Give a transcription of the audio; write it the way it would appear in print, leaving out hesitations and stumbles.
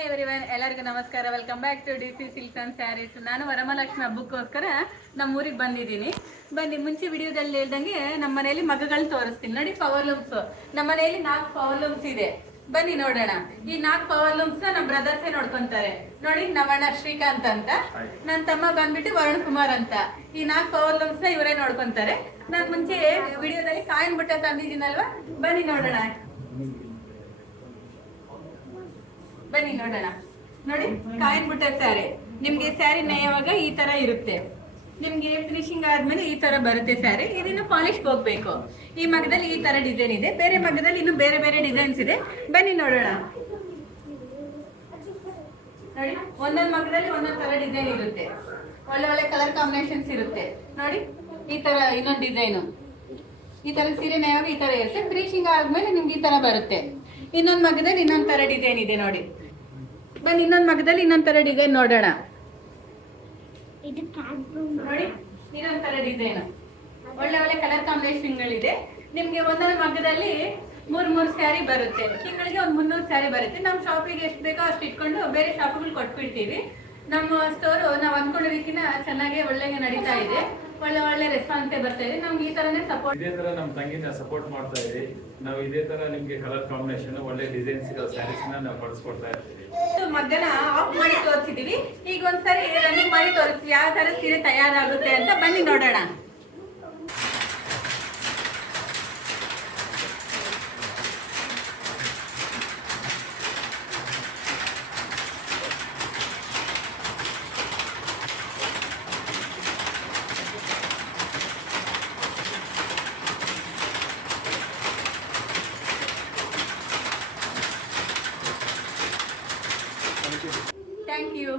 Everyone ಎಲ್ಲರಿಗೂ ನಮಸ್ಕಾರ. Welcome back to DC silks and sarees. ನಾನು ವರಮಹಾಲಕ್ಷ್ಮಿ ಹಬ್ಬಕ್ಕೋಸ್ಕರ ನಮ್ಮ ಊರಿಗೆ ಬಂದಿದ್ದೀನಿ. ಮುಂಚೆ ವಿಡಿಯೋದಲ್ಲಿ ಹೇಳ್ದಂಗೆ ನಮ್ಮ ಮನೆಯಲ್ಲಿ ಮಗಗಳನ್ನ ತೋರಿಸ್ತೀನಿ. ನೋಡಿ, ಪವರ್ ಲೂಮ್ಸ್ ನಮ್ಮ ಮನೆಯಲ್ಲಿ 4 ಪವರ್ ಲೂಮ್ಸ್ ಇದೆ. ಬನ್ನಿ ನೋಡೋಣ. ಈ 4 ಪವರ್ ಲೂಮ್ಸ್ ನಮ್ಮ ಬ್ರದರ್ಸೇ ನೋಡ್ಕೊಂತಾರೆ. ನೋಡಿ, ನವಣ್ಣ ಶ್ರೀಕಾಂತ್ ಅಂತ, ನನ್ನ ತಮ್ಮ ಬಂದ್ಬಿಟ್ಟು ವರುಣ್ ಕುಮಾರ್ ಅಂತ. ಈ 4 ಪವರ್ ಲೂಮ್ಸ್ ನ ಇವರೇ ನೋಡ್ಕೊಂತಾರೆ. ನಾನು ಮುಂಚೆ ವಿಡಿಯೋದಲ್ಲಿ ಕಾಯಿನ್ ಬುಟ್ಟ ತಂದಿದ್ದೀನಲ್ವಾ, ಬನ್ನಿ ನೋಡೋಣ. ಬನ್ನಿ ನೋಡೋಣ. ನೋಡಿ, ಕಾಯಿನ್ ಬುಟ್ಟ ಸ್ಯಾರಿ. ನಿಮ್ಗೆ ಸ್ಯಾರಿ ನೇಯುವಾಗ ಈ ತರ ಇರುತ್ತೆ. ನಿಮ್ಗೆ ಫಿನಿಶಿಂಗ್ ಆದ್ಮೇಲೆ ಈ ತರ ಬರುತ್ತೆ ಸ್ಯಾರಿ. ಇದನ್ನು ಪಾಲಿಶ್ ಹೋಗ್ಬೇಕು. ಈ ಮಗದಲ್ಲಿ ಈ ತರ ಡಿಸೈನ್ ಇದೆ, ಬೇರೆ ಮಗದಲ್ಲಿ ಇನ್ನು ಬೇರೆ ಬೇರೆ ಡಿಸೈನ್ಸ್ ಇದೆ. ಬನ್ನಿ ನೋಡೋಣ. ನೋಡಿ, ಒಂದೊಂದು ಮಗದಲ್ಲಿ ಒಂದೊಂದು ತರ ಡಿಸೈನ್ ಇರುತ್ತೆ. ಒಳ್ಳೆ ಒಳ್ಳೆ ಕಲರ್ ಕಾಂಬಿನೇಷನ್ಸ್ ಇರುತ್ತೆ. ನೋಡಿ, ಈ ತರ ಇನ್ನೊಂದು ಡಿಸೈನು. ಈ ತರ ಸೀರೆ ನೇಯುವಾಗ ಈ ತರ ಇರುತ್ತೆ. ಫಿನಿಶಿಂಗ್ ಆದ್ಮೇಲೆ ನಿಮ್ಗೆ ಈ ತರ ಬರುತ್ತೆ. ಇನ್ನೊಂದು ಮಗದಲ್ಲಿ ಇನ್ನೊಂದು ತರ ಡಿಸೈನ್ ಇದೆ. ನೋಡಿ, ಬನ್ನಿ ಇನ್ನೊಂದು ಮಗದಲ್ಲಿ ಇನ್ನೊಂದು ತರ ಡಿಸೈನ್ ನೋಡೋಣ. ನೋಡಿ, ಇನ್ನೊಂದು ತರ ಡಿಸೈನ್. ಒಳ್ಳೆ ಒಳ್ಳೆ ಕಲರ್ ಕಾಂಬಿನೇಷನ್ಗಳಿದೆ. ನಿಮ್ಗೆ ಒಂದೊಂದು ಮಗದಲ್ಲಿ 3 ಸ್ಯಾರಿ ಬರುತ್ತೆ. ತಿಂಗಳಿಗೆ ಒಂದು 300 ಸ್ಯಾರಿ ಬರುತ್ತೆ. ನಮ್ಮ ಶಾಪಿಗೆ ಎಷ್ಟು ಬೇಕೋ ಅಷ್ಟು ಇಟ್ಕೊಂಡು ಬೇರೆ ಶಾಪ್ಗಳು ಕೊಟ್ಬಿಡ್ತೀವಿ. ನಮ್ಮ ಸ್ಟೋರು ನಾವು ಅಂದ್ಕೊಂಡಿದ್ದಕ್ಕಿಂತ ಚೆನ್ನಾಗಿ ಒಳ್ಳೆ ನಡೀತಾ ಇದೆ. ಒಳ್ಳೆ ಒಳ್ಳೆ ರೆಸ್ಪಾನ್ಸೇ ಬರ್ತಾ ಇದೆ. ನಮ್ಗೆ ಈ ತರನೇ ಸಪೋರ್ಟ್. ಇದೇ ತರ ನಮ್ಮ ತಂಗಿನ ಸಪೋರ್ಟ್ ಮಾಡ್ತಾ ಇದ್ದೀವಿ. ನಾವು ಇದೇ ತರ ನಿಮ್ಗೆ ಕಲರ್ ಕಾಂಬಿನೇಷನ್ ಒಳ್ಳೆ ಡಿಸೈನ್ಸ್ ಇರೋ ಸ್ಯಾರೀಸ್ ನಾವು ಬಳಸ್ಕೊಡ್ತಾ ಇರ್ತೀವಿ. ಮಗನ ಆಫ್ ಮಾಡಿ ತೋರಿಸಿದೀವಿ. ಈಗ ಒಂದ್ಸರಿ ರನ್ನಿಂಗ್ ಮಾಡಿ ತೋರಿಸ್ತೀವಿ ಯಾವ ತರ ಸೀರೆ ತಯಾರಾಗುತ್ತೆ ಅಂತ. ಬನ್ನಿ ನೋಡೋಣ. Thank you.